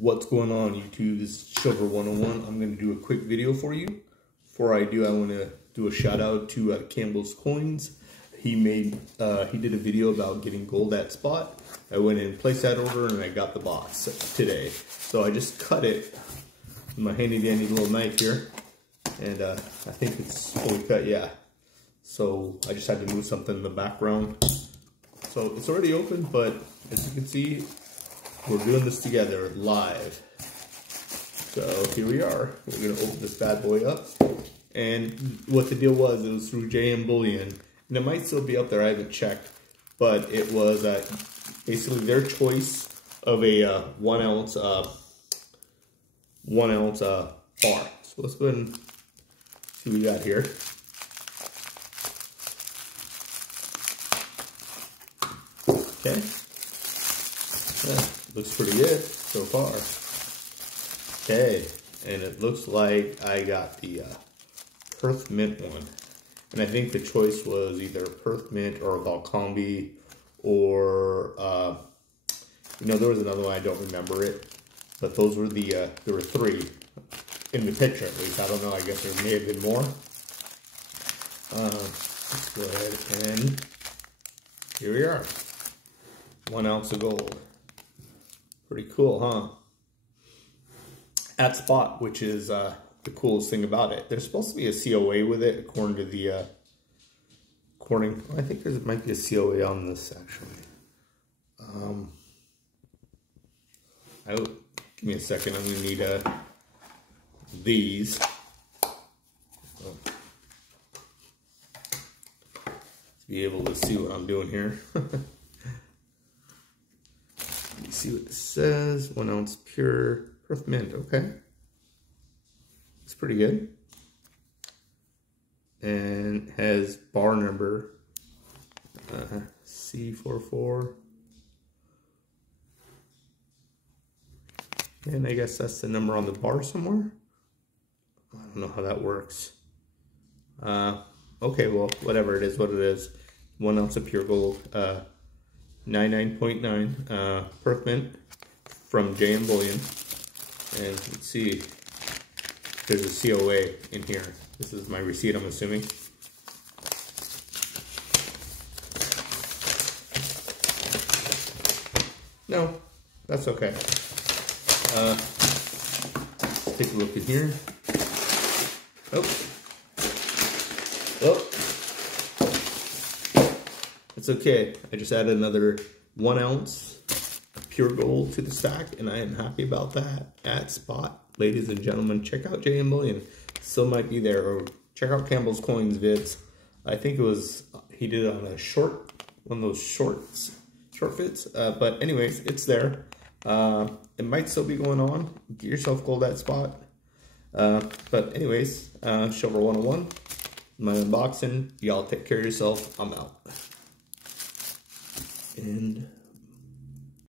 What's going on, YouTube? This is Silver 101. I'm going to do a quick video for you. Before I do, I want to do a shout out to Campbell's Coins. He did a video about getting gold at spot. I went in and placed that order and I got the box today. So I just cut it with my handy dandy little knife here. And I think it's fully cut, yeah. So I just had to move something in the background. So it's already open, but as you can see, we're doing this together live. So here we are. We're gonna open this bad boy up. And what the deal was, it was through JM Bullion. And it might still be up there, I haven't checked. But it was basically their choice of a 1 ounce bar. So let's go ahead and see what we got here. Okay. Yeah, looks pretty good so far. Okay, and it looks like I got the Perth Mint one. And I think the choice was either Perth Mint or Valcombe or, there was another one, I don't remember it. But those were there were three in the picture at least. I don't know, I guess there may have been more. Let's go ahead and here we are. 1 ounce of gold. Pretty cool, huh? At spot, which is the coolest thing about it. There's supposed to be a COA with it, according to the I think there might be a COA on this actually. Give me a second. I'm gonna need these. To be able to see what I'm doing here. See what this says. 1 ounce pure Perth Mint. Okay, it's pretty good, and has bar number C44, and I guess that's the number on the bar somewhere. I don't know how that works. Okay, well, whatever it is, what it is. 1 ounce of pure gold. 99.9 Perth Mint from JM Bullion. And let's see if there's a COA in here. This is my receipt, I'm assuming. No, that's okay. Let's take a look in here. Oh. It's okay. I just added another 1 ounce of pure gold to the stack, and I am happy about that. At spot, ladies and gentlemen, check out JM Bullion. Still might be there, or check out Campbell's Coins vids. I think it was he did it on a one of those short fits. But anyways, it's there. It might still be going on. Get yourself gold at spot. But anyways, Silver 101. My unboxing. Y'all take care of yourself. I'm out. And